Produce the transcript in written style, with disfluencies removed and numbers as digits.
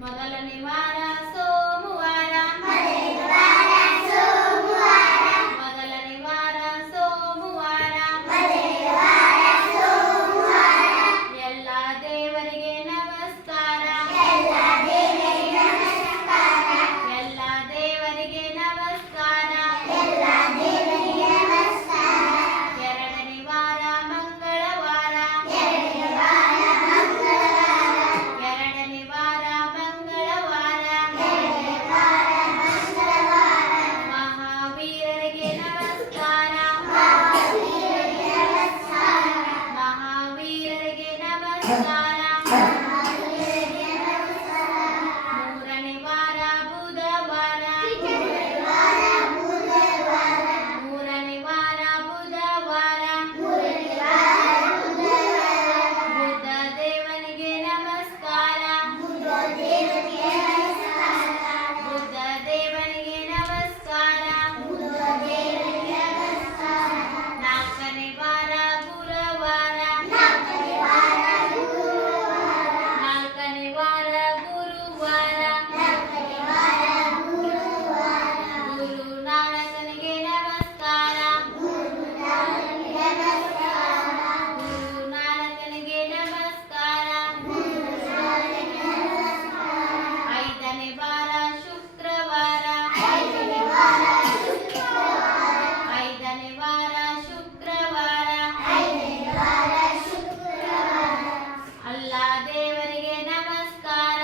ಮೊದಲನೇ ವಾರ ಸೋಮವಾರ, ಮೊದಲನೇ ವಾರ ಸೋಮವಾರ, ಎಲ್ಲ ದೇವರಿಗೆ ನಮಸ್ಕಾರ, ಎಲ್ಲ ದೇವರಿಗೆ ನಮಸ್ಕಾರ. ಎರಡನೇ ವಾರ ಮಂಗಳವಾರ, ಎರಡನೇ ವಾರ ಮಂಗಳವಾರ, ಮಹಾವೀರರಿಗೆ ನಮಸ್ಕಾರ, ಮಹಾವೀರರಿಗೆ ನಮಸ್ಕಾರ. ಮೂರನೇ ವಾರ ಬುಧವಾರ, ಮೂರನೇ ವಾರ ಬುಧವಾರ, ಬುದ್ಧ ದೇವನಿಗೆ ನಮಸ್ಕಾರ, ಬುದ್ಧ ದೇವನಿಗೆ ನಮಸ್ಕಾರ. ನಾಲ್ಕನೇ ವಾರ ಗುರುವಾರ, ನಾಲ್ಕನೇ ವಾರ ಗುರುವಾರ, ಗುರುನಾನಕನಿಗೆ ನಮಸ್ಕಾರ, ಗುರುನಾನಕನಿಗೆ ನಮಸ್ಕಾರ. ಐದನೇ ವಾರ ಶುಕ್ರವಾರ, ಐದನೇ ವಾರ ಶುಕ್ರವಾರ, ಅಲ್ಲಾ ದೇವರಿಗೆ ನಮಸ್ಕಾರ,